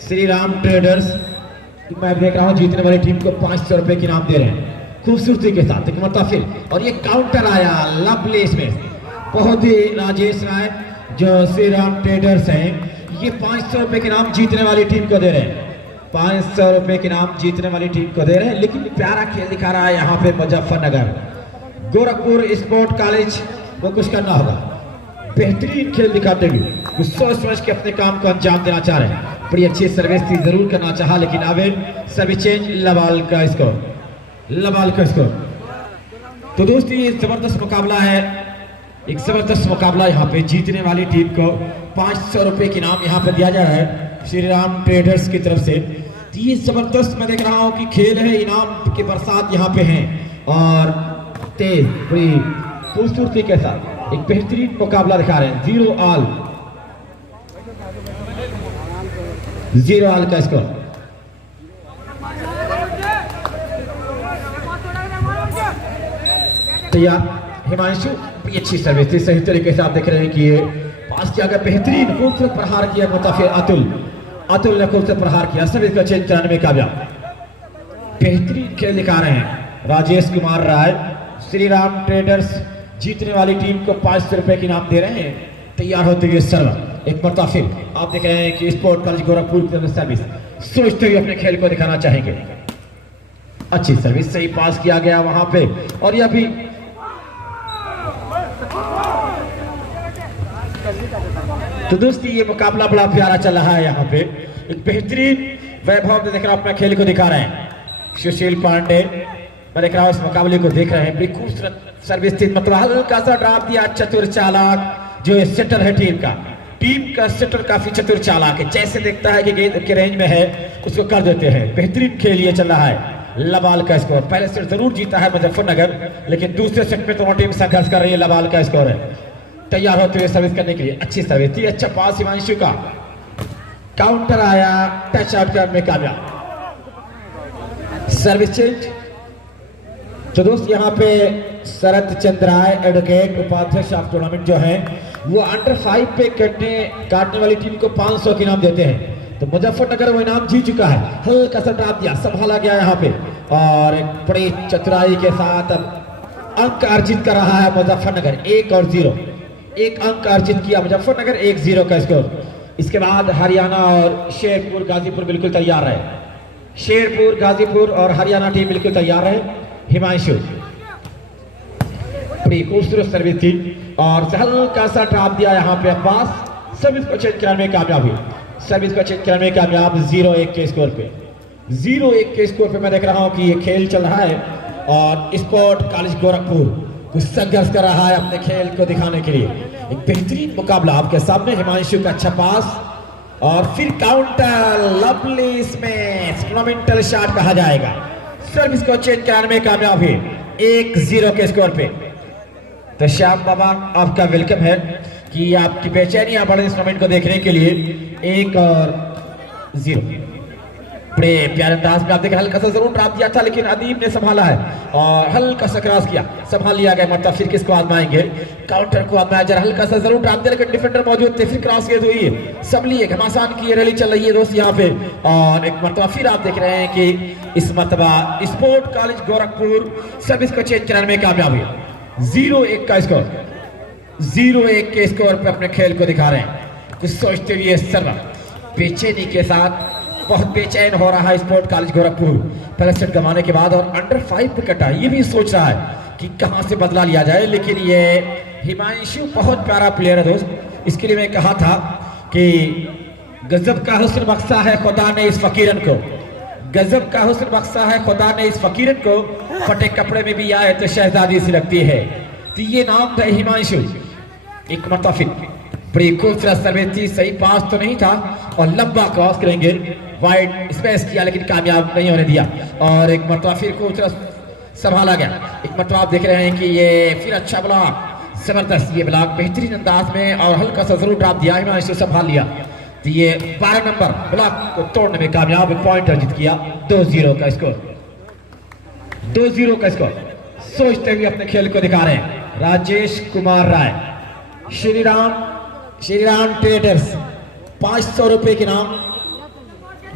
Shri Ram traders, मैं देख रहा हूँ जीतने वाली टीम को 500 रुपए की इनाम दे रहे हैं खूबसूरती के साथ। एक मरतबा फिर, और ये काउंटर आया लवली इसमें, बहुत ही राजेश राय जो श्री राम ट्रेडर्स हैं, ये 500 रुपए के इनाम जीतने वाली टीम को दे रहे हैं। 500 रुपए के इनाम जीतने वाली टीम को दे रहे हैं। लेकिन प्यारा खेल दिखा रहा है यहाँ पे मुजफ्फरनगर। गोरखपुर स्पोर्ट कॉलेज को कुछ करना होगा, बेहतरीन खेल दिखाते हुए कुछ सोच समझ के अपने काम को अंजाम देना चाह रहे हैं। बड़ी अच्छी सर्विस थी, जरूर करना चाहा, लेकिन आवे सर्विस चेंज, लबाल का स्कोर। तो दोस्तों ये जबरदस्त मुकाबला है, एक जबरदस्त मुकाबला। यहाँ पे जीतने वाली टीम को 500 रुपए के इनाम यहाँ पे दिया जा रहा है श्री राम ट्रेडर्स की तरफ से। तो ये जबरदस्त मैं देख रहा हूँ कि खेल है, इनाम के बरसात यहाँ पे हैं और तेज बड़ी खूबसूरती के साथ एक बेहतरीन मुकाबला दिखा रहे हैं। 0 ऑल का स्कोर। तैयार हिमांशु, बड़ी अच्छी सर्विस थी, सही तरीके से आप देख रहे हैं कि ये पास किया गया, बेहतरीन खूबसूरत प्रहार किया मुताफिर अतुल ने खूबसूरत प्रहार किया, सर्विस का चेंज कराने में कामयाब। बेहतरीन खेल दिखा रहे हैं राजेश कुमार राय। श्री राम ट्रेडर्स जीतने वाली टीम को 500 रुपए के इनाम दे रहे हैं। तैयार होते हुए सर्वर, एक मरतबा फिर आप देख रहे हैं कि स्पोर्ट कॉलेज गोरखपुर की तरफ से सर्विस सोचते हुए अपने खेल को दिखाना चाहेंगे। अच्छी सर्विस, सही पास किया गया वहां पे, और यह भी तो दोस्ती ये मुकाबला बड़ा प्यारा चल रहा है। यहाँ पे एक बेहतरीन वैभव देख रहा हूं, अपना खेल को दिखा रहे हैं सुशील पांडे। मैं देख रहा हूँ इस मुकाबले को देख रहे हैं, बड़ी खूबसूरत सर्विस थी, मतलब हल्का सा ड्रॉप दिया, चतुर चालाक जो सेटर है टीम का सेटर काफी चतुर चालाक है, जैसे देखता है कि गेंद के रेंज में है उसको कर देते हैं। बेहतरीन खेल ये चल रहा है। लबाल का स्कोर, पहले सेट जरूर जीता है मुजफ्फरनगर, लेकिन दूसरे सेट में दोनों टीम संघर्ष कर रही है। लबाल का स्कोर है। तैयार होते हुए सर्विस करने के लिए, अच्छी सर्विस थी, अच्छा पास हिमांशु का, काउंटर आया, टच आउट करने में कामयाब। Service change. तो दोस्त यहाँ पे शरद चंद्र राय एडवोकेट उपाध्यक्ष ऑफ टूर्नामेंट जो है वो अंडर 5 पे काटने वाली टीम को 500 के इनाम देते हैं। तो मुजफ्फरनगर वो इनाम जीत चुका है। हल्का सा ड्रॉप दिया, संभाला गया यहाँ पे, और एक बड़ी चतुराई के साथ अंक अर्जित कर रहा है मुजफ्फरनगर। 1 और 0, एक अंक अर्जित किया मुजफ्फरनगर, 1-0 का स्कोर। इसके बाद हरियाणा और शेरपुर गाजीपुर बिल्कुल तैयार है। शेरपुर गाजीपुर और हरियाणा टीम बिल्कुल तैयार है। हिमांशु, बड़ी खूबसूरत सर्विस थी और हल्का सा ड्रॉप दिया यहाँ पे अब्बास, सर्विस को चेंज कराने में कामयाब हुई। सर्विस को चेंज कराने में कामयाब 0-1 के स्कोर पे। 0-1 के स्कोर पे मैं देख रहा हूँ कि ये खेल चल रहा है और स्पोर्ट कॉलेज गोरखपुर कुछ संघर्ष कर रहा है अपने खेल को दिखाने के लिए। एक बेहतरीन मुकाबला आपके सामने। हिमांशु का अच्छा पास और फिर काउंटर, लवली इसमें एक्सपेरिमेंटल शॉट कहा जाएगा। सर्विस को चेंज कराने में कामयाब है 1-0 के स्कोर पे। तो श्याम बाबा आपका वेलकम है कि आपकी बेचैनी आप बड़े इस टूर्नामेंट को देखने के लिए। 1 और 0, बड़े प्यारे अंदाज में आप देखें, हल्का सा जरूर ड्रॉप दिया था लेकिन अदीब ने संभाला है और हल्का सा क्रॉस किया, संभाल लिया गया। मतलब फिर किसको आजमाएंगे, काउंटर को आजमाया जा रहा, हल्का सा जरूर ड्रॉप दिया लेकिन डिफेंडर मौजूद थे, फिर क्रॉस गेंद हुई है, सब लिए घमासान की रैली चल रही है दोस्त यहाँ पे। और एक मरतबा फिर आप देख रहे हैं कि इस मरतबा स्पोर्ट कॉलेज गोरखपुर सर्विस को चेंज कराने में कामयाब हुई। 0-1 का स्कोर, 0-1 के स्कोर पे अपने खेल को दिखा रहे हैं। कुछ सोचते हुए सर्वर बेचैनी के साथ, बहुत बेचैन हो रहा है स्पोर्ट कॉलेज गोरखपुर पहले सेट गंवाने के बाद, और अंडर 5 पे कटा। ये भी सोच रहा है कि कहां से बदला लिया जाए, लेकिन ये हिमांशु बहुत प्यारा प्लेयर है दोस्त। इसके लिए मैं कहा था कि गजब का हुस्न बख्शा है खुदा ने इस फकीरन को, गजब का हुस्न बख्शा है खुदा ने इस फकीरन को, फटे कपड़े में भी आए तो शहजादी सी लगती है। तो ये नाम था हिमांशु। एक मरतबा बड़ी खूबसूरत सर्विस थी, सही पास तो नहीं था और लंबा क्रॉस करेंगे, वाइड स्पेस किया लेकिन कामयाब नहीं होने दिया। और एक मरतबा फिर खूबसूरत संभाला गया। एक मरतबा आप देख रहे हैं कि ये फिर अच्छा ब्लॉक, जबरदस्त ये ब्लॉक बेहतरीन अंदाज में, और हल्का सा जरूर ड्रॉप दिया, हिमांशु संभाल लिया। तो ये 12 नंबर ब्लॉक को तोड़ने में कामयाब, पॉइंट अर्जित किया। 2-0 का स्कोर, 2-0 का स्कोर। सोचते हुए अपने खेल को दिखा रहे हैं राजेश कुमार राय। श्री राम ट्रेडर्स 500 रुपए के नाम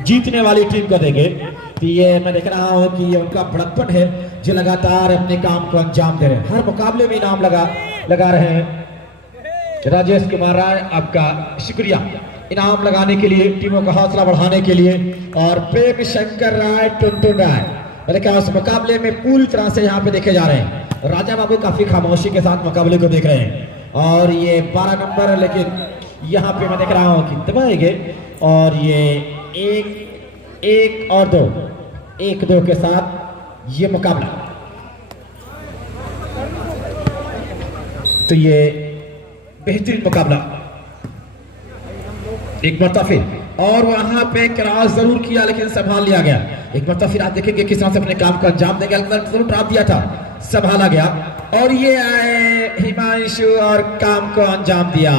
जीतने वाली टीम को देंगे। तो ये मैं देख रहा हूँ कि ये उनका बड़प्पन है जो लगातार अपने काम को अंजाम दे रहे हैं, हर मुकाबले में इनाम लगा रहे हैं। राजेश कुमार राय, आपका शुक्रिया इनाम लगाने के लिए, टीमों का हौसला बढ़ाने के लिए। और प्रेम शंकर राय, टुनटुन राय, मैंने कहा उस मुकाबले में पूरी तरह से यहाँ पे देखे जा रहे हैं। राजा बाबू काफी खामोशी के साथ मुकाबले को देख रहे हैं। और ये 12 नंबर, लेकिन यहाँ पे मैं देख रहा हूँ कि दबाएंगे। और ये एक और 1-2 के साथ ये मुकाबला। तो ये बेहतरीन मुकाबला, एक मरतबा फिर, और वहां पे क्रॉस जरूर किया लेकिन संभाल लिया गया। एक मरतबा फिर आप देखेंगे किस तरह से अपने काम का अंजाम देंगे। जरूर ड्रॉप दिया था, संभाला गया। और ये आए हिमांशु और काम को अंजाम दिया,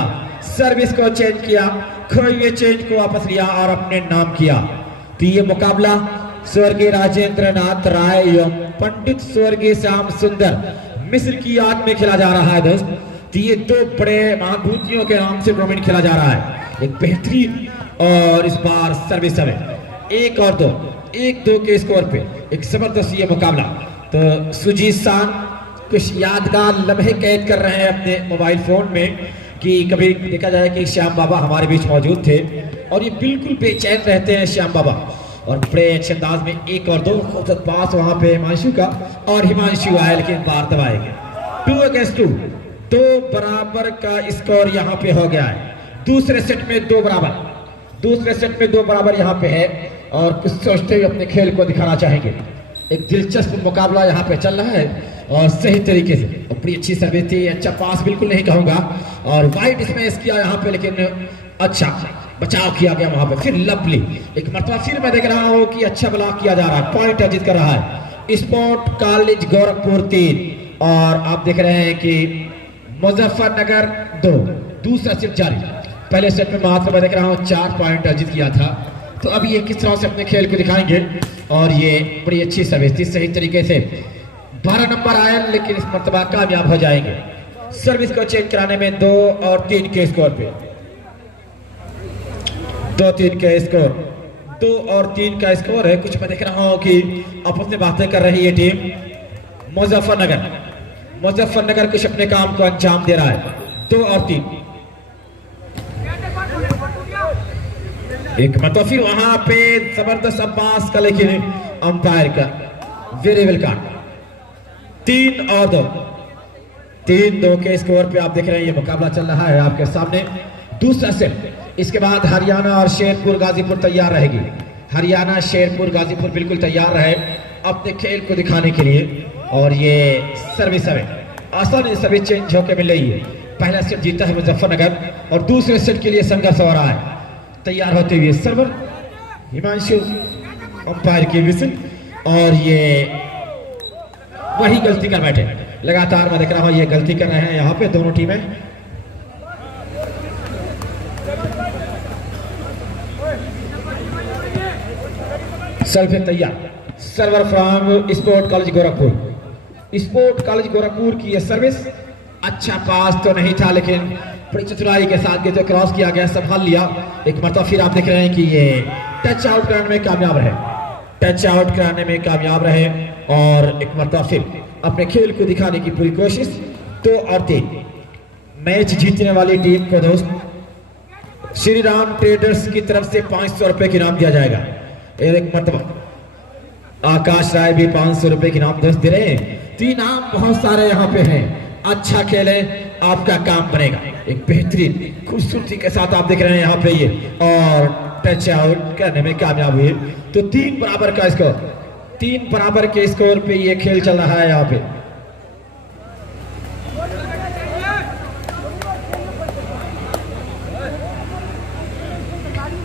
सर्विस को चेंज किया, खोए हुए चेंज को वापस लिया और अपने नाम किया। तो ये मुकाबला स्वर्गीय राजेंद्र नाथ राय एवं पंडित स्वर्गीय श्याम सुंदर मिश्र की याद में खेला जा रहा है दोस्त। तो ये 2 बड़े महाभूतियों के नाम से टूर्नामेंट खेला जा रहा है, एक बेहतरीन। और इस बार सर्विस समय 1 और 2, 1-2 के स्कोर पे एक जबरदस्त ये मुकाबला। तो सुजीत सान कुछ यादगार लम्हे कैद कर रहे हैं अपने मोबाइल फोन में कि कभी देखा जाए कि श्याम बाबा हमारे बीच मौजूद थे और ये बिल्कुल बेचैन रहते हैं श्याम बाबा। और बड़े अच्छे अंदाज में 1 और 2 खूबसूरत पास वहां पे हिमांशु का, और हिमांशु आए लेकिन बार दबाएंगे। 2 अगेंस्ट 2, 2 बराबर का स्कोर यहाँ पे हो गया है। दूसरे सेट में 2 बराबर, दूसरे सेट में 2 बराबर यहाँ पे है। और कुछ सोचते हुए अपने खेल को दिखाना चाहेंगे। एक दिलचस्प मुकाबला यहाँ पे चल रहा है और सही तरीके से। बड़ी अच्छी सर्विस थी, अच्छा पास बिल्कुल नहीं कहूंगा, और वाइड स्मैश किया यहाँ पे, लेकिन अच्छा बचाव किया गया वहां पे। फिर लवली एक मरतबा फिर मैं देख रहा हूँ कि अच्छा ब्लॉक किया जा रहा है, पॉइंट अर्जित कर रहा है स्पोर्ट कॉलेज गोरखपुर 3। और आप देख रहे हैं कि मुजफ्फरनगर 2, दूसरा सेट जारी। पहले सेट में मात्र मैं देख रहा हूँ 4 पॉइंट अर्जित किया था। तो अब ये किस तरह से अपने खेल को दिखाएंगे। और ये बड़ी अच्छी सर्विस थी, सही तरीके से 12 नंबर आए, लेकिन इस मरतबा कामयाब हो जाएंगे सर्विस को चेंज कराने में। 2 और 3 के स्कोर पे, 2-3 के स्कोर, 2 और 3 का स्कोर है। कुछ मैं देख रहा हूँ कि आपस में बातें कर रही है टीम मुजफ्फरनगर कुछ अपने काम को अंजाम दे रहा है। 2 और 3, एक मतलब फिर वहां पे जबरदस्त अब्बास का, लेकिन अंपायर का वेरिएबल का। 3 और 2, 3-2 के स्कोर पे आप देख रहे हैं ये मुकाबला चल रहा है आपके सामने। दूसरा सेट, इसके बाद हरियाणा और शेरपुर गाजीपुर तैयार रहेगी। हरियाणा शेरपुर गाजीपुर बिल्कुल तैयार रहे अपने खेल को दिखाने के लिए। और ये सर्विस समय आसानी से सर्विस चेंज होकर मिल रही है। पहला सेट जीता है मुजफ्फरनगर और दूसरे सेट के लिए संघर्ष हो रहा है। तैयार होते हुए सर्वर हिमांशु, अंपायर की विसिल, और ये वही गलती कर बैठे। लगातार मैं देख रहा हूं ये गलती कर रहे हैं यहाँ पे दोनों टीमें। सर्व तैयार, server from sport college Gorakhpur. Sport college Gorakhpur की ये सर्विस, अच्छा पास तो नहीं था लेकिन बड़ी चतुराई के साथ तो क्रॉस किया गया, संभाल लिया। एक मरतबा फिर आप देख रहे हैं कि ये टच आउट कराने में कामयाब रहे, टच आउट कराने में कामयाब रहे। और एक मरतबा फिर अपने खेल को दिखाने की पूरी कोशिश। 2 और 3, मैच जीतने वाली टीम को दोस्त श्री राम ट्रेडर्स की तरफ से 500 रुपए की इनाम दिया जाएगा। एक मरतबा आकाश राय भी 500 रुपए की इनाम दोस्त दे रहे हैं। 3 इनाम बहुत सारे यहाँ पे हैं। अच्छा खेले, आपका काम बनेगा। एक बेहतरीन खूबसूरती के साथ आप देख रहे हैं यहाँ पे ये, और टच आउट करने में कामयाब हुए। तो 3 बराबर का स्कोर, 3 बराबर के स्कोर पे ये खेल चल रहा है यहाँ पे।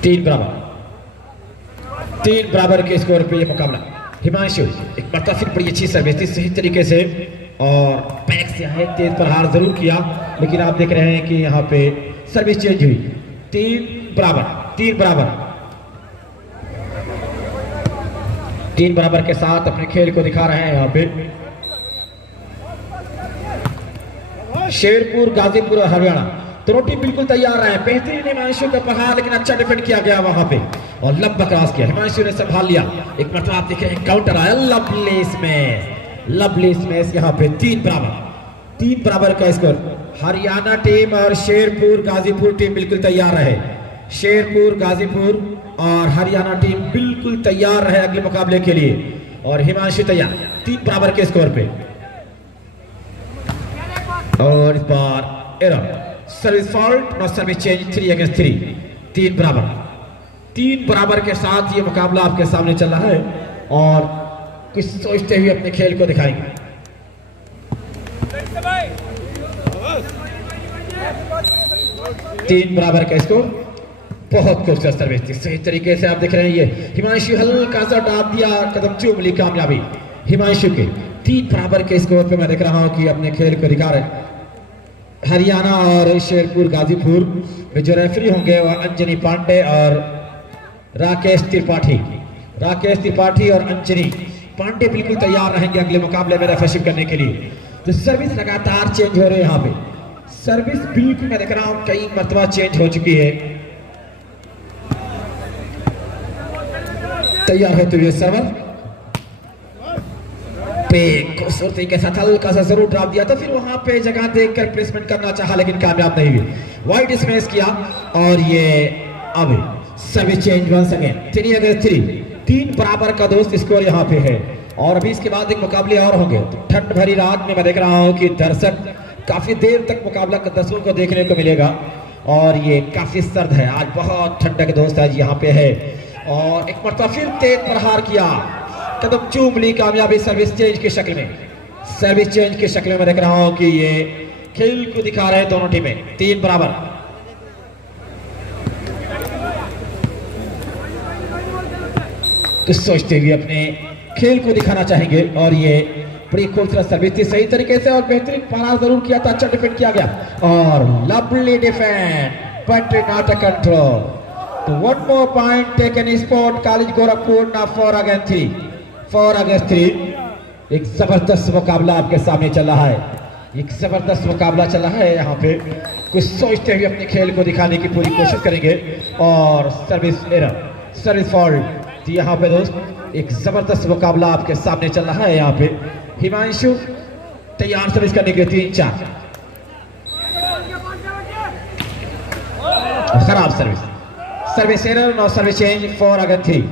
तीन बराबर के स्कोर पे ये मुकाबला। हिमांशु एक मरतबा फिर बड़ी अच्छी सर्विस थी, सही तरीके से, और बैक से आए, तेज प्रहार जरूर किया, लेकिन आप देख रहे हैं कि यहाँ पे सर्विस चेंज हुई। 3 बराबर के साथ अपने खेल को दिखा रहे हैं यहाँ पे शेरपुर गाजीपुर और हरियाणा। दोनों टीम बिल्कुल तैयार रहे। बेहतरीन हिमांशु का प्रहार, लेकिन अच्छा डिफेंड किया गया वहां पे और लंबा क्रॉस किया, हिमांशु ने संभाल लिया। एक मतलब आप देखें काउंटर आया, लवली स्मैश यहाँ पे 3 बराबर का स्कोर। हरियाणा टीम और शेरपुर गाजीपुर टीम बिल्कुल तैयार रहे। शेरपुर गाजीपुर और हरियाणा टीम बिल्कुल तैयार रहे अगले मुकाबले के लिए और हिमांशु तैयार 3 बराबर के स्कोर पे। और इस बार एरर, सर्विस फॉल्ट और सर्विस चेंज 3 अगेंस्ट 3, 3 बराबर के साथ ये मुकाबला आपके सामने चल रहा है और कुछ सोचते हुए अपने खेल को दिखाएंगे। तीन बराबर का स्कोर, बहुत खूबसूरत सर्विस थी, सही तरीके से आप देख रहे हैं। ये हिमांशु हल्का सा डाल दिया, कदम चूम ली, कामयाबी हिमांशु के। 3 बराबर के स्कोर पे मैं देख रहा हूं कि अपने खेल को दिखा रहे हरियाणा और शेरपुर गाजीपुर में जो रेफरी होंगे वह अंजनी पांडे और राकेश त्रिपाठी और अंजनी पांडे बिल्कुल तैयार रहेंगे अगले मुकाबले में रेफरशिप करने के लिए। तो सर्विस लगातार चेंज हो रहे हैं यहाँ पे, सर्विस बिल्कुल मैं देख रहा हूँ कई मरतबा चेंज हो चुकी है। तैयार होते हुए सर्वर पे खूबसूरती के साथ हल्का सा जरूर ड्रॉप दिया था, फिर वहां पे जगह देखकर प्लेसमेंट करना चाहा लेकिन कामयाब नहीं हुई। वाइड स्मैश किया और ये अब service change once again 3 against 3 बराबर का दोस्त स्कोर यहाँ पे है। और अभी इसके बाद एक मुकाबले और होंगे। तो ठंड भरी रात में मैं देख रहा हूँ कि दर्शक काफी देर तक मुकाबला दर्शकों को देखने को मिलेगा और ये काफी सर्द है, आज बहुत ठंडक दोस्त आज यहाँ पे है। और एक मरतबा फिर तेज प्रहार किया, कदम चूम ली, कामयाबी सर्विस चेंज की शक्ल में, सर्विस चेंज की शक्ल में मैं देख रहा हूं कि ये खेल को दिखा रहे हैं दोनों टीमें 3 बराबर। तो सोचते हुए अपने खेल को दिखाना चाहेंगे और ये बड़ी खूबसूरत सर्विस थी, सही तरीके से और बेहतरीन प्रहार जरूर किया था, अच्छा डिफेंड किया गया और lovely defend but not a control. तो 1 more point taken sport College Gorakhpur now 4 against 3। एक जबरदस्त मुकाबला आपके सामने चल रहा है, एक जबरदस्त मुकाबला चल रहा है यहाँ पे। कुछ सोचते हुए अपने खेल को दिखाने की पूरी कोशिश करेंगे और सर्विस एरर, सर्विस फॉल्ट यहाँ पे दोस्त। एक जबरदस्त मुकाबला आपके सामने चल रहा है यहाँ पे। हिमांशु तैयार सर्विस करने के 3-4, खराब सर्विस, सर्विस एरर और सर्विस चेंज 4 अगेंस्ट 3।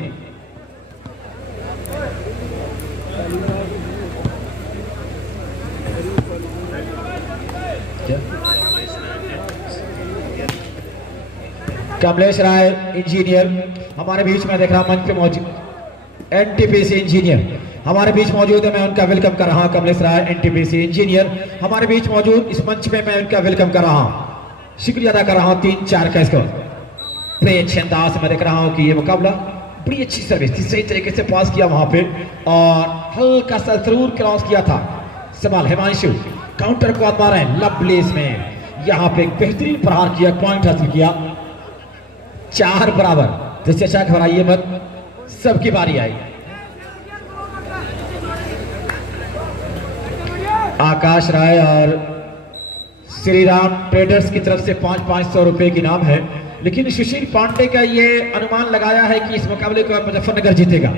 कमलेश राय इंजीनियर हमारे बीच में देख रहा मंच पे मौजूद, एनटीपीसी इंजीनियर हमारे बीच मौजूद है, मैं उनका वेलकम कर रहा हूं। कमलेश राय एनटीपीसी इंजीनियर हमारे बीच मौजूद, इस मंच पे मैं उनका वेलकम कर रहा हूं, शुक्रिया अदा कर रहा हूं। 3-4 का स्कोर, अच्छे अंदाज से मैं देख रहा हूं कि ये मुकाबला बड़ी अच्छी सर्विस थी, सही तरीके से पास किया वहां पे और हल्का सा जरूर क्रॉस किया था। सवाल हिमांशु काउंटर को मारा है, लवलीज में यहाँ पे एक बेहतरीन प्रहार किया, पॉइंट हासिल किया 4 बराबर। तो चर्चा घबराइए मत, सबकी बारी आई। आकाश राय और श्री राम ट्रेडर्स की तरफ से 500 रुपए की इनाम है, लेकिन सुशील पांडे का ये अनुमान लगाया है कि इस मुकाबले को मुजफ्फरनगर जीतेगा।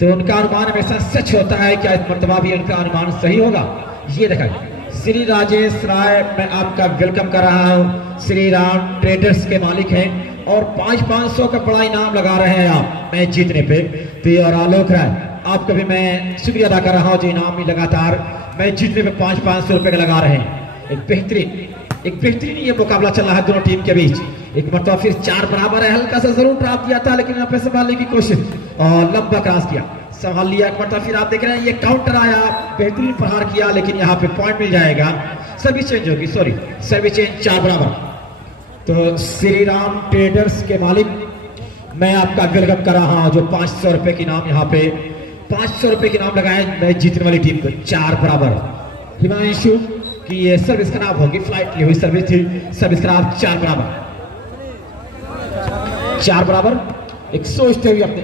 तो उनका अनुमान हमेशा सच होता है, क्या इस मर्तबा भी उनका अनुमान सही होगा? ये देखा श्री राजेश राय मैं आपका वेलकम कर रहा हूं, श्री राम ट्रेडर्स के मालिक हैं और 500 का बड़ा इनाम लगा रहे हैं आप मैच जीतने पे। तो और आलोक राय आपका भी मैं शुक्रिया अदा कर रहा हूं जो इनाम भी लगातार मैच जीतने पे 500 रुपए का लगा रहे हैं। एक बेहतरीन ये मुकाबला चल रहा है दोनों टीम के बीच। एक मरतबा फिर 4 बराबर है, हल्का सा जरूर ड्रॉप किया था लेकिन यहाँ पे संभालने की कोशिश और लंबा क्रॉस किया, संभाल लिया। एक मरतबा फिर आप देख रहे हैं ये काउंटर आया, बेहतरीन प्रहार किया लेकिन यहाँ पे पॉइंट मिल जाएगा। सर्विस चेंज होगी, सॉरी सर्विस चेंज 4 बराबर। तो श्री राम ट्रेडर्स के मालिक मैं आपका वेलकम कर रहा हूँ जो 500 रुपए के नाम यहाँ पे 500 रुपए के नाम लगाए मैच जीतने वाली टीम को 4 बराबर। हिमांशु की ये सर्विस खराब होगी, फ्लाइट ली हुई सर्विस थी, सर्विस खराब 4 बराबर। 4 बराबर। एक सोचते हुए अपने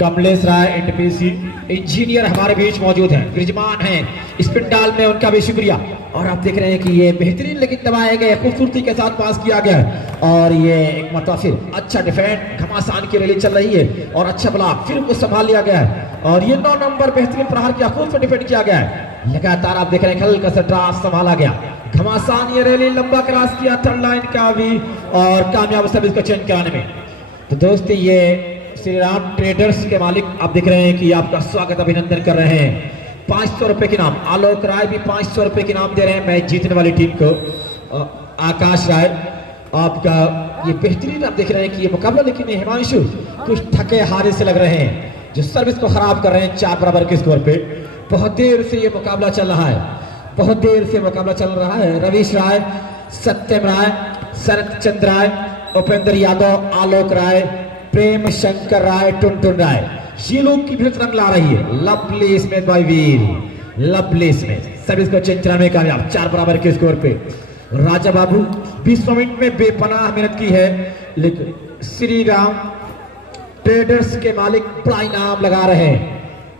कमलेश राय एनटीपीसी इंजीनियर हमारे बीच मौजूद हैं, विराजमान हैं इस पंडाल में, उनका भी शुक्रिया। और आप देख रहे हैं कि ये बेहतरीन लेकिन दबाए गए, खूबसूरती के साथ पास किया गया है। और ये एक मरतबा फिर अच्छा डिफेंड, घमासान की रैली चल रही है और अच्छा ब्लॉक फिर उनको संभाल लिया गया है। और ये 9 नंबर बेहतरीन प्रहार किया, खूब से डिफेंड किया गया है। लगातार आप देख रहे हैं हल्का सा ड्राफ्ट संभाला गया, घमासान ये रैली लंबा क्रॉस किया थर्ड लाइन का भी और कामयाब सर्विस को चेंज कराने में। तो दोस्तों ये श्री राम ट्रेडर्स के मालिक आप देख रहे हैं कि आपका स्वागत अभिनंदन कर रहे हैं। 500 रुपए के नाम, आलोक राय भी 500 रुपए के नाम दे रहे हैं मैच जीतने वाली टीम को। आकाश राय आपका ये बेहतरीन आप देख रहे हैं कि ये मुकाबला, लेकिन हिमांशु कुछ थके हारे से लग रहे हैं जो सर्विस को खराब कर रहे हैं 4 बराबर के स्कोर पे। बहुत देर से ये मुकाबला चल रहा है, बहुत देर से मुकाबला चल रहा है। रवीश राय, सत्यम राय, शरद चंद्र राय, उपेंद्र यादव, आलोक राय, प्रेम शंकर राय, टुनटुन राय, ये लोग की फिर रंग ला रही है। Lovely Smith by Veer, lovely Smith service को चेंज कराने में कामयाब 4 बराबर के स्कोर पे। राजा बाबू 20 मिनट में बेपनाह मेहनत की है, लेकिन श्री राम ट्रेडर्स के मालिक बड़ा इनाम लगा रहे हैं।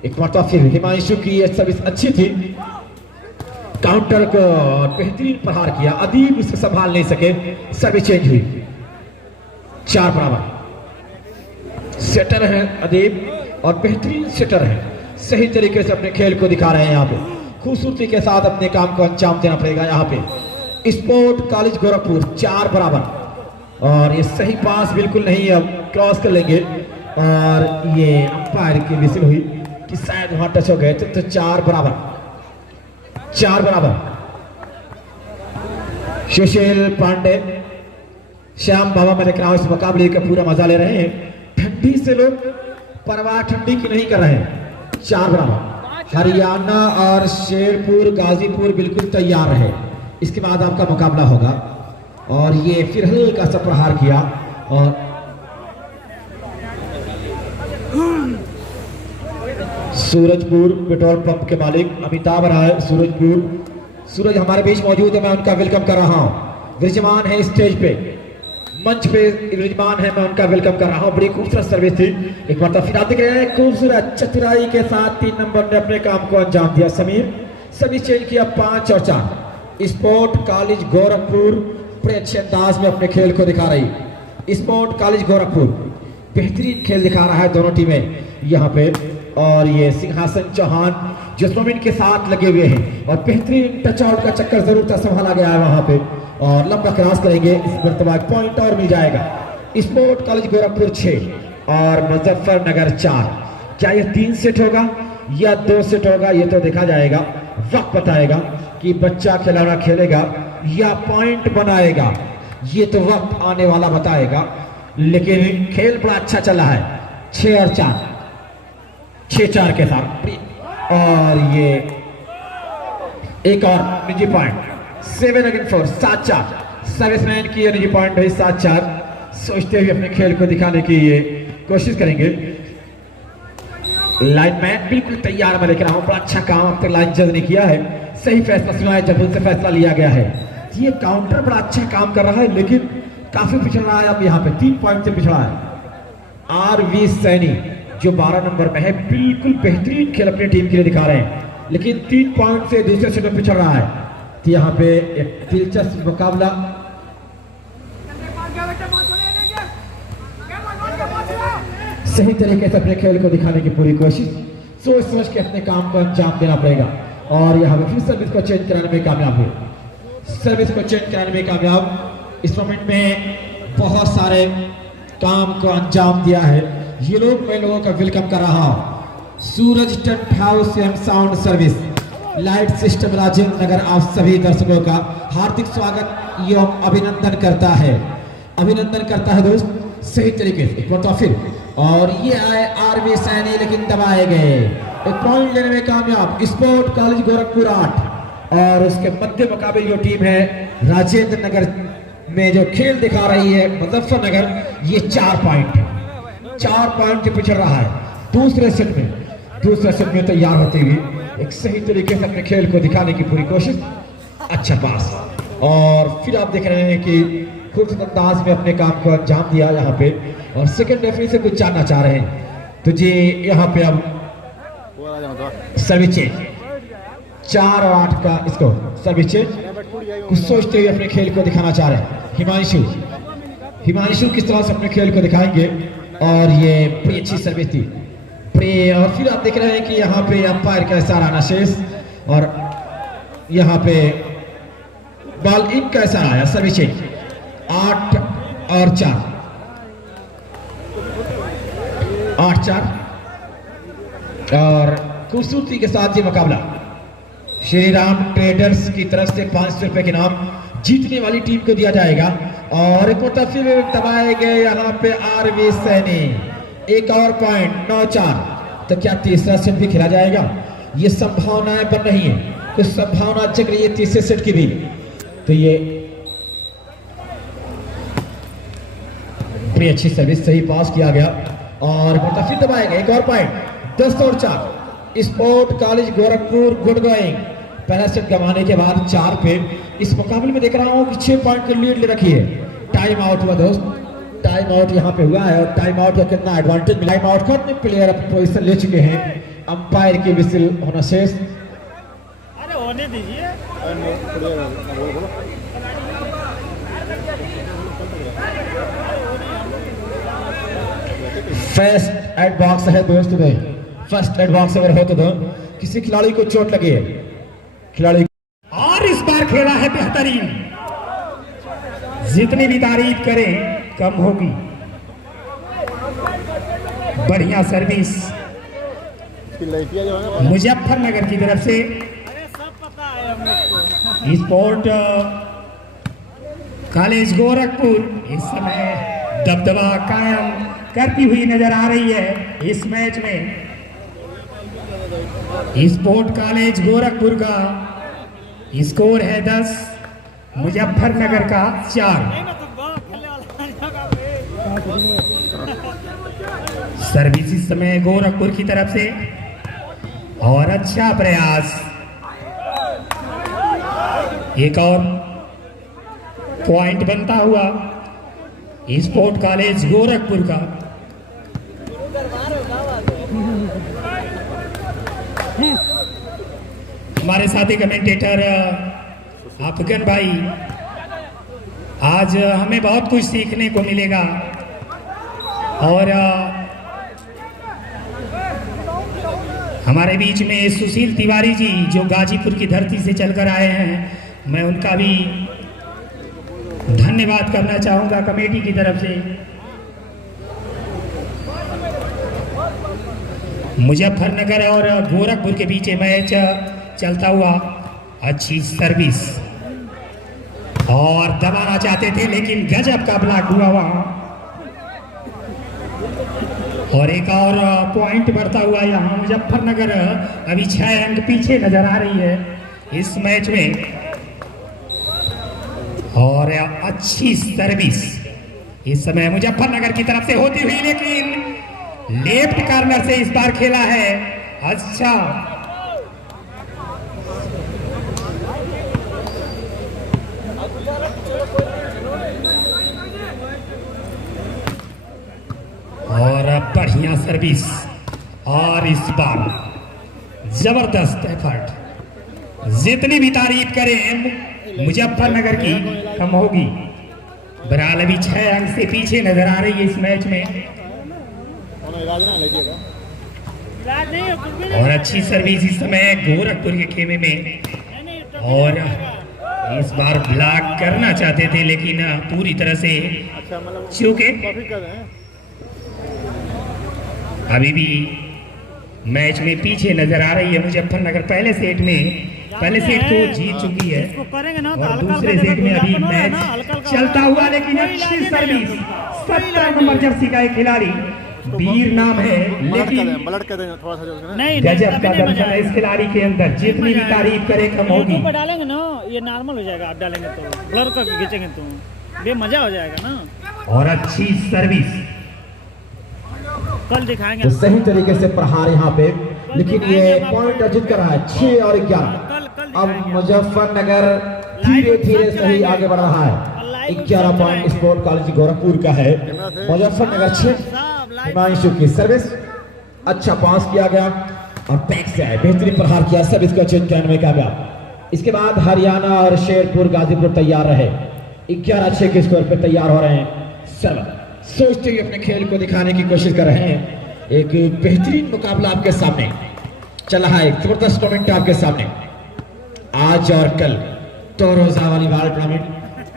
एक मरतबा फिर हिमांशु की यह सर्विस अच्छी थी, काउंटर को बेहतरीन प्रहार किया, अदीब उसे संभाल नहीं सके, सर्विस चेंज हुई। 4 बराबर सेटर है अदीब और बेहतरीन सेटर है, सही तरीके से अपने खेल को दिखा रहे हैं। यहाँ पे खूबसूरती के साथ अपने काम को अंजाम देना पड़ेगा। यहाँ पे स्पोर्ट कॉलेज गोरखपुर 4 बराबर और ये सही पास बिल्कुल नहीं, अब क्रॉस कर लेंगे और ये अंपायर की विसिल हुई कि शायद वहां टच हो गए थे। तो 4 बराबर, 4 बराबर। सुशील पांडे, श्याम बाबा, मैं देख रहा हूं इस मुकाबले का पूरा मजा ले रहे हैं। ठंडी से लोग परवाह ठंडी की नहीं कर रहे हैं। 4 बराबर। हरियाणा और शेरपुर गाजीपुर बिल्कुल तैयार है, इसके बाद आपका मुकाबला होगा। और ये फिर हल्का सा प्रहार किया और सूरजपुर पेट्रोल पंप के मालिक अमिताभ राय सूरजपुर, सूरज हमारे बीच मौजूद है, मैं उनका वेलकम कर रहा हूं। विराजमान है स्टेज पे, मंच पे विराजमान है, मैं उनका वेलकम कर रहा हूं। बड़ी खूबसूरत सर्विस थी। एक बार फिर आप देख रहे हैं खूबसूरत चतुराई के साथ 3 नंबर ने अपने काम को अंजाम दिया। समीर सर्विस चेंज किया 5 और 4। स्पोर्ट कॉलेज गोरखपुर बड़े अच्छे अंदाज में अपने खेल को दिखा रही। स्पोर्ट कॉलेज गोरखपुर बेहतरीन खेल दिखा रहा है दोनों टीमें यहाँ पे। और ये सिंहासन चौहान जस्मिन के साथ लगे हुए हैं और बेहतरीन टच आउट का चक्कर जरूर था, संभाला गया है वहां पे और लंबा क्रॉस करेंगे, इस मरतबा पॉइंट और मिल जाएगा। स्पोर्ट कॉलेज गोरखपुर 6 और मुजफ्फरनगर 4। क्या ये 3 सेट होगा या 2 सेट होगा, ये तो देखा जाएगा, वक्त बताएगा कि बच्चा खिलौना खेलेगा या पॉइंट बनाएगा, ये तो वक्त आने वाला बताएगा। लेकिन खेल बड़ा अच्छा चल रहा है। 6 और 4, 6-4 के साथ और ये एक और निजी पॉइंट 7 अगेंस्ट 4, 7-4 सर्विसमैन की निजी पॉइंट है। 7-4 सोचते हुए अपने खेल को दिखाने की ये कोशिश करेंगे। लाइनमैन बिल्कुल तैयार, मैं देख रहा हूं, बड़ा अच्छा काम अब तक लाइन जज ने किया है, सही फैसला सुना है जब उनसे फैसला लिया गया है। ये काउंटर बड़ा अच्छा काम कर रहा है, लेकिन काफी पिछड़ रहा है। अब यहाँ पे 3 पॉइंट से पिछड़ा है। आरवी सैनी जो 12 नंबर में है, बिल्कुल बेहतरीन खेल अपनी टीम के लिए दिखा रहे हैं, लेकिन 3 पॉइंट से दूसरे सेट में पिछड़ रहा है। तो यहाँ पे एक दिलचस्प मुकाबला सही तरीके से अपने खेल को दिखाने की पूरी कोशिश, सोच समझ के अपने काम को अंजाम देना पड़ेगा। और यहाँ पे फिर सर्विस को चेंज कराने में कामयाब हुए, सर्विस को चेंज कराने में कामयाब। इस मोमेंट में बहुत सारे काम को अंजाम दिया है ये लोग, मैं लोगों का वेलकम कर रहा हूँ। Suraj tent house and sound service light system Rajendra Nagar आप सभी दर्शकों का हार्दिक स्वागत एवं अभिनंदन करता है, अभिनंदन करता है दोस्त, सही तरीके से। एक बार फिर और ये आए आरवी सैनी, लेकिन दबाए गए। एक पॉइंट लेने में कामयाब स्पोर्ट कॉलेज गोरखपुर 8 और उसके मध्य मुकाबले जो टीम है राजेंद्र नगर में जो खेल दिखा रही है मुजफ्फरनगर, ये 4 पॉइंट है, 4 पॉइंट से पिछड़ रहा है। दूसरे सेट में तैयार होते हुए एक सही तरीके से अपने खेल को दिखाने की पूरी कोशिश, अच्छा पास। और फिर आप देख रहे हैं कि खूबसूरत अंदाज में अपने काम को अंजाम दिया यहाँ पे। और सेकंड रेफरी से कुछ जानना चाह रहे हैं, तो जी यहाँ पे अब सर्विस चेंज 4 और 8 का स्कोर। सर्विस चेंज कुछ सोचते हुए अपने खेल को दिखाना चाह रहे हैं हिमांशु किस तरह से अपने खेल को दिखाएंगे। और ये बड़ी अच्छी सर्विस थी और फिर आप देख रहे हैं कि यहाँ पे अंपायर का इशारा आना शेष और यहाँ पे बॉल इन का इशारा आया। सर्विस चेंज 8 और 4 8-4 और खूबसूरती के साथ ये मुकाबला श्री राम ट्रेडर्स की तरफ से 500 रुपए के नाम जीतने वाली टीम को दिया जाएगा। और एक मुतफिल दबाए गए यहाँ पे आरवी सैनी। एक और पॉइंट 9-4। तो क्या तीसरा सेट भी खेला जाएगा? ये संभावनाएं बन रही हैं, कुछ संभावना जग रही है तीसरे सेट की भी। तो ये बड़ी अच्छी सर्विस, सही पास किया गया और मुतफिल दबाए गए। एक और पॉइंट 10 और 4। Sport college Gorakhpur good going. पहला सेट गंवाने के बाद 4 पे इस मुकाबले में देख रहा हूं कि 6 पॉइंट की लीड ले रखी है। टाइम आउट हुआ दोस्त, टाइम आउट यहाँ पे हुआ है और टाइम आउट का कितना एडवांटेज मिला। टाइम आउट कितने प्लेयर अपनी पोजीशन ले चुके हैं, अंपायर की विसिल होना शेष। अरे होने दीजिए। फर्स्ट एड बॉक्स है दोस्त भाई, फर्स्ट एड बॉक्स अगर हो तो किसी खिलाड़ी को चोट लगी है खिलाड़ी। और इस बार खेला है बेहतरीन, जितनी भी तारीफ करें कम होगी। बढ़िया सर्विस मुजफ्फरनगर की तरफ से। स्पोर्ट कॉलेज गोरखपुर इस समय दबदबा कायम करती हुई नजर आ रही है इस मैच में। स्पोर्ट कॉलेज गोरखपुर का स्कोर है 10, मुजफ्फरनगर का 4। सर्विस इस समय गोरखपुर की तरफ से और अच्छा प्रयास। एक और पॉइंट बनता हुआ स्पोर्ट कॉलेज गोरखपुर का। हमारे साथी कमेंटेटर अफगन भाई, आज हमें बहुत कुछ सीखने को मिलेगा और हमारे बीच में सुशील तिवारी जी जो गाजीपुर की धरती से चलकर आए हैं, मैं उनका भी धन्यवाद करना चाहूंगा कमेटी की तरफ से। मुजफ्फरनगर और गोरखपुर के बीच मैच चलता हुआ। अच्छी सर्विस और दबाना चाहते थे लेकिन गजब का ब्लॉक हुआ वहां। और एक और पॉइंट बढ़ता हुआ यहाँ मुजफ्फरनगर अभी 6 अंक पीछे नजर आ रही है इस मैच में। और अच्छी सर्विस इस समय मुजफ्फरनगर की तरफ से होती हुई, लेकिन लेफ्ट कॉर्नर से इस बार खेला है। अच्छा और बढ़िया सर्विस और इस बार जबरदस्त एफर्ट। जितनी भी तारीफ करें मुजफ्फरनगर की कम होगी। बहरहाल अभी 6 अंक से पीछे नजर आ रही है इस मैच में। और अच्छी सर्विस इस समय गोरखपुर के खेमे में। और इस बार ब्लॉक करना चाहते थे लेकिन पूरी तरह से चूके। अभी भी मैच में पीछे नजर आ रही है मुजफ्फरनगर। पहले सेट को जीत चुकी है और दूसरे सेट में अभी मैच चलता हुआ, लेकिन अच्छी सर्विस 17 नंबर जर्सी का एक खिलाड़ी, वीर नाम है लेकिन गजब का दर्शन है इस खिलाड़ी के अंदर। जितनी भी तारीफ करे कम होगी। डालेंगे ना ये नॉर्मल हो जाएगा, आप डालेंगे तो ब्लर करके खींचेंगे तो बेमजा हो जाएगा ना। और अच्छी सर्विस कल दिखाएंगे तो सही तरीके से प्रहार यहाँ पे, लेकिन ये पॉइंट अर्जित कर रहा है 6 और 11। अब मुजफ्फरनगर धीरे धीरे सही आगे बढ़ रहा है। 11 पॉइंट स्पोर्ट कॉलेज गोरखपुर का है, मुजफ्फरनगर 6। हिमांशु की सर्विस अच्छा पास किया गया और बैक से आए, बेहतरीन प्रहार किया, सर्विस को चेंज करने में कामयाब। इसके बाद हरियाणा और शेरपुर गाजीपुर तैयार रहे, 11-6 के स्कोर पे तैयार हो रहे हैं। सर्व सोचते हुए अपने खेल को दिखाने की कोशिश कर रहे हैं। एक बेहतरीन मुकाबला आपके सामने चला है, एक जबरदस्त टूर्नामेंट आपके सामने आज और कल, 2 रोजा वाली बाल टूर्नामेंट।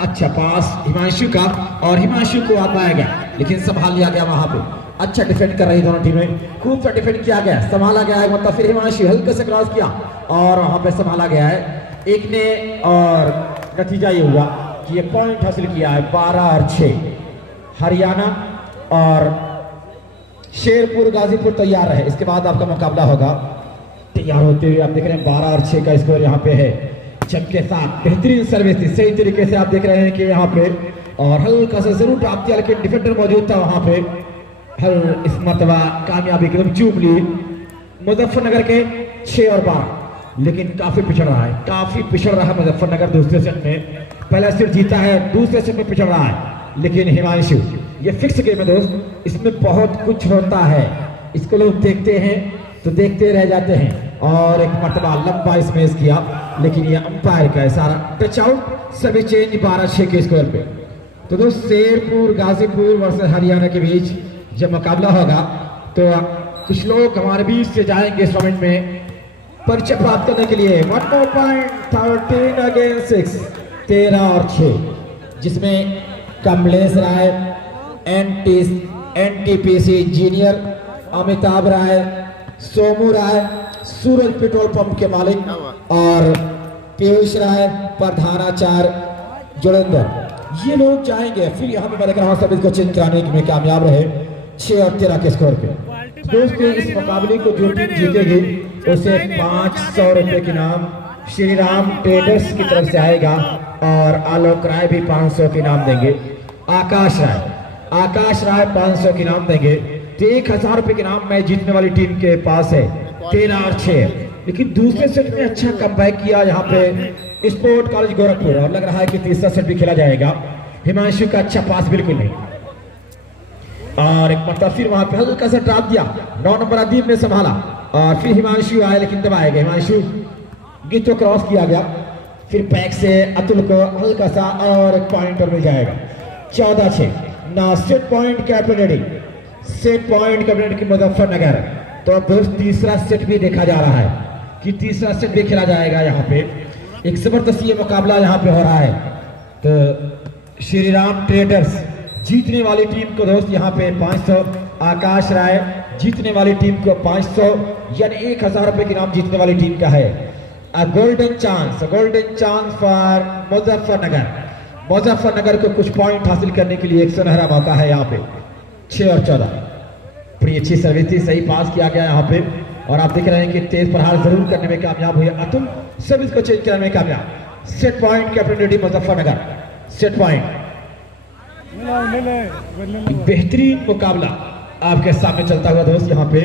अच्छा पास हिमांशु का और हिमांशु को आत्माया गया लेकिन संभाल लिया गया वहां पे। अच्छा डिफेंड कर रही दोनों टीमें, खूब सा डिफेंड किया गया, संभाला गया है, मतलब फिर हिमांशु हल्के से क्रॉस किया और वहां पे संभाला गया है एक ने, और नतीजा ये हुआ कि ये पॉइंट हासिल किया है 12-6। हरियाणा और शेरपुर गाजीपुर तैयार है। इसके बाद आपका मुकाबला होगा। तैयार होते हुए आप देख रहे हैं 12-6 का स्कोर यहाँ पे है। जम के साथ बेहतरीन सर्विस थी, सही तरीके से आप देख रहे हैं कि यहाँ पे, और हल्का सा जरूर ड्रॉप किया लेकिन डिफेंडर मौजूद था वहां पे। हल इस मरतबा कामयाबी एकदम चूम ली मुजफ्फरनगर के 6 और 12, लेकिन काफी पिछड़ रहा है, काफी पिछड़ रहा है मुजफ्फरनगर दूसरे सेट में। पहला सेट जीता है, दूसरे सेट में पिछड़ रहा है, लेकिन हिमांशु ये फिक्स गेम है दोस्त, इसमें बहुत कुछ होता है, इसको लोग देखते हैं तो देखते रह जाते हैं। और एक मरतबा लंबा स्मेश किया लेकिन ये अंपायर का इशारा, टच आउट, सभी चेंज 12-6 के स्कोर पे। तो दोस्त शेरपुर गाजीपुर वर्सेस हरियाणा के बीच जब मुकाबला होगा तो कुछ लोग हमारे बीच से जाएंगे इस टूर्नामेंट में परिचय प्राप्त करने के लिए। 1 more point, 13 against 6, 13-6, जिसमें कमलेश राय, NTPC इंजीनियर, अमिताभ राय, सोमू राय, सूरज पेट्रोल पंप के मालिक, और पीयूष राय, प्रधानाचार्य जोड़ेंद्र, ये लोग जाएंगे। फिर यहाँ पे मैं देख रहा हूँ सब इसको चेंज कराने में कामयाब रहे 6 और 13 के स्कोर पे। दोस्तों इस मुकाबले को जो टीम जीतेगी उसे 500 रुपए के नाम श्री राम ट्रेडर्स की तरफ से आएगा, और आलोक राय भी 500 के नाम देंगे। आकाश राय 500 के नाम देंगे। तो 1000 रुपए के नाम में जीतने वाली टीम के पास है। 13-6, लेकिन दूसरे सेट में अच्छा कमबैक किया यहाँ पे स्पोर्ट कॉलेज गोरखपुर, और लग रहा है कि तीसरा सेट भी खेला जाएगा। हिमांशु का अच्छा पास बिल्कुल नहीं, और एक मतलब फिर वहां पे हल्का सा ड्रॉप दिया, 9 नंबर अदीब ने संभाला, और फिर हिमांशु आए लेकिन दबाया गया। हिमांशु गीतो क्रॉस किया गया, फिर बैक से अतुल को हल्का सा और एक पॉइंट और मिल जाएगा। 14-6 ना सेट पॉइंट कैप्टन की मुजफ्फरनगर। तो अब दोस्त तीसरा सेट भी देखा जा रहा है कि तीसरा सेट भी खेला जाएगा। यहाँ पे एक जबरदस्त ये मुकाबला यहाँ पे हो रहा है। तो श्री राम ट्रेडर्स जीतने वाली टीम को दोस्त यहाँ पे 500, आकाश राय जीतने वाली टीम को 500, यानी 1000 रुपए के नाम जीतने वाली टीम का है। गोल्डन चांस फॉर मुजफ्फरनगर को कुछ पॉइंट हासिल करने के लिए एक सुनहरा मौका है यहाँ पे। 6 और 14, बड़ी अच्छी सर्विस थी, सही पास किया गया यहाँ पे, और आप देख रहे हैं कि तेज प्रहार जरूर करने में कामयाब हुए अतुल, सर्विस को चेंज करने में कामयाब। Set point captain Muzaffarnagar, set point. बेहतरीन मुकाबला आपके सामने चलता हुआ दोस्त यहाँ पे,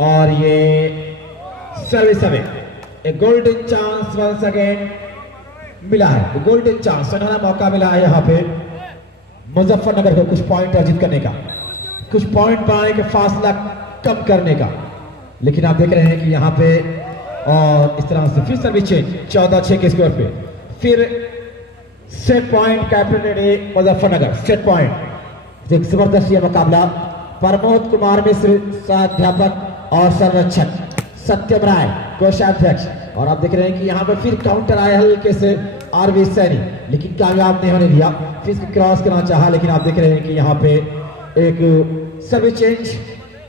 और ये सर्विस हमें एक गोल्डन चांस वंस अगेन मिला है। गोल्डन चांस, सुनहरा मौका मिला है यहाँ पे मुजफ्फरनगर को कुछ पॉइंट अर्जित करने का, कुछ पॉइंट पाने के फासला कम करने का। लेकिन आप देख रहे हैं कि यहाँ पे और इस तरह से फिर सर्विस चेंज 14-6 के स्कोर पे। फिर set point captain Muzaffarnagar, set point. एक जबरदस्त ये मुकाबला प्रमोद कुमार मिश्र सहाध्यापक और संरक्षक, सत्यम राय कोषाध्यक्ष, और आप देख रहे हैं कि यहाँ पे फिर काउंटर आया हल्के से आरवी सैनी, लेकिन कामयाब नहीं होने दिया। फिर क्रॉस करना चाहा, लेकिन आप देख रहे हैं कि यहाँ पे एक सर्विस चेंज।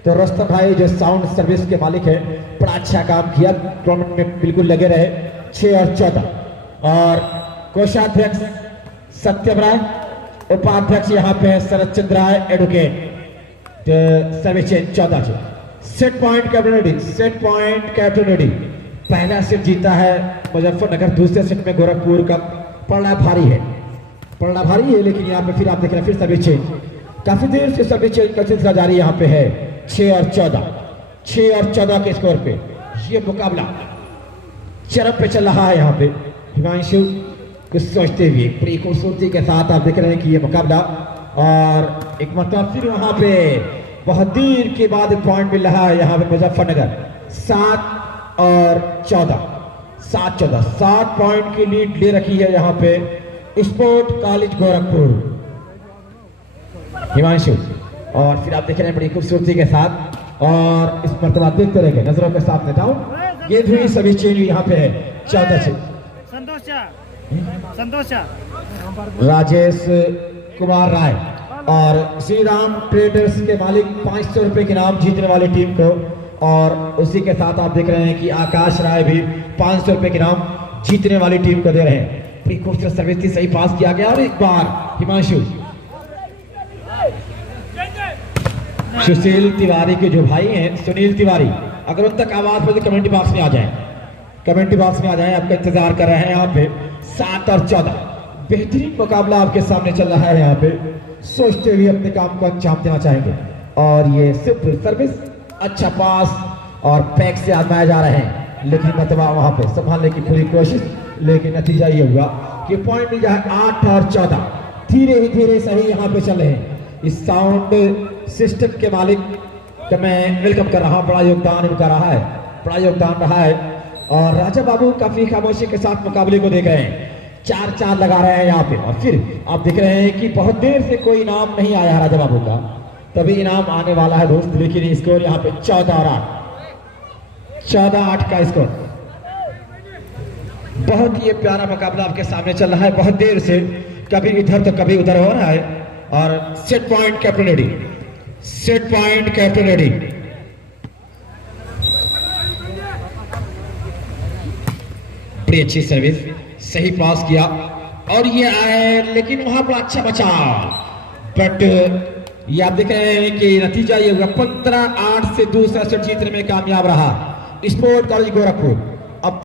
तो रोस्तम भाई जो साउंड सर्विस के मालिक है, बड़ा अच्छा काम किया, टूर्नामेंट में बिल्कुल लगे रहे। 6 और 14, और कोषाध्यक्ष सत्यम राय, उपाध्यक्ष यहाँ पे Sharad Chandra Rai advocate. Service change 14-6। Set point captain पहला सेट जीता है मुजफ्फरनगर, दूसरे सेट में गोरखपुर का पलड़ा भारी है, लेकिन यहाँ पे फिर आप देख रहे हैं फिर सर्विस चेंज, काफी देर से सर्विस चेंज का सिलसिला जारी यहाँ पे है। 6 और 14 के स्कोर पे ये मुकाबला चरम पे चल रहा है। यहाँ पे हिमांशु कुछ सोचते हुए बड़ी खूबसूरती के साथ आप देख रहे हैं कि ये मुकाबला, और एक मतलब फिर वहां पे बहुत देर के बाद एक पॉइंट मिल रहा है यहाँ पे मुजफ्फरनगर 7 और 14, 7-14, 7 पॉइंट की लीड ले रखी है यहाँ पे स्पोर्ट कॉलेज गोरखपुर। हिमांशु, और फिर आप देख रहे हैं बड़ी खूबसूरती के साथ, और इस मरतबा देखते रहेंगे नजरों के साथ नेताओं। गेंद हुई सभी चेंज यहाँ पे है 14 से संतोष राजेश कुमार राय और श्री राम ट्रेडर्स के मालिक 500 रुपए के इनाम जीतने वाली टीम को, और उसी के साथ आप देख रहे हैं कि आकाश राय भी 500 रुपए के इनाम जीतने वाली टीम को दे रहे हैं। बड़ी खूबसूरत सर्विस थी, सही पास किया गया, और एक बार हिमांशु सुशील तिवारी के जो भाई हैं सुनील तिवारी, अगर उन तक आवाज पहुंचे कमेंटी बॉक्स में आ जाएं, कमेंटी बॉक्स में आ जाएं, आपका इंतजार कर रहे हैं यहाँ पे। 7 और 14 बेहतरीन मुकाबला आपके सामने चल रहा है यहाँ पे, सोचते हुए अपने काम को अंजाम देना चाहेंगे, और ये सिंपल सर्विस, अच्छा पास और पैक से आजमाए जा रहे हैं, लेकिन मतबा वहां पे संभालने की पूरी कोशिश, लेकिन नतीजा ये हुआ कि पॉइंट मिल जाए 8 और 14। धीरे ही धीरे सही यहाँ पे चल रहे हैं। इस साउंड सिस्टम के मालिक का मैं वेलकम कर रहा हूँ, बड़ा योगदान उनका रहा है, बड़ा योगदान रहा है, और राजा बाबू काफी खामोशी के साथ मुकाबले को देख रहे हैं। 4-4 लगा रहे हैं यहाँ पे, और फिर आप देख रहे हैं कि बहुत देर से कोई इनाम नहीं आया राजा बाबू का, तभी इनाम आने वाला है दोस्त, लेकिन स्कोर यहाँ पे 14 और 8, 14-8 का स्कोर। बहुत ये प्यारा मुकाबला आपके सामने चल रहा है, बहुत देर से कभी इधर तो कभी उधर हो रहा है, और set point captain ready, set point captain ready. बड़ी अच्छी सर्विस, सही पास किया, और ये आए, लेकिन वहां पर अच्छा बचा, बट ये आप देख रहे हैं कि नतीजा ये हुआ 15-8 से दूसरा सेट जीतने में कामयाब रहा स्पोर्ट कॉलेज गोरखपुर।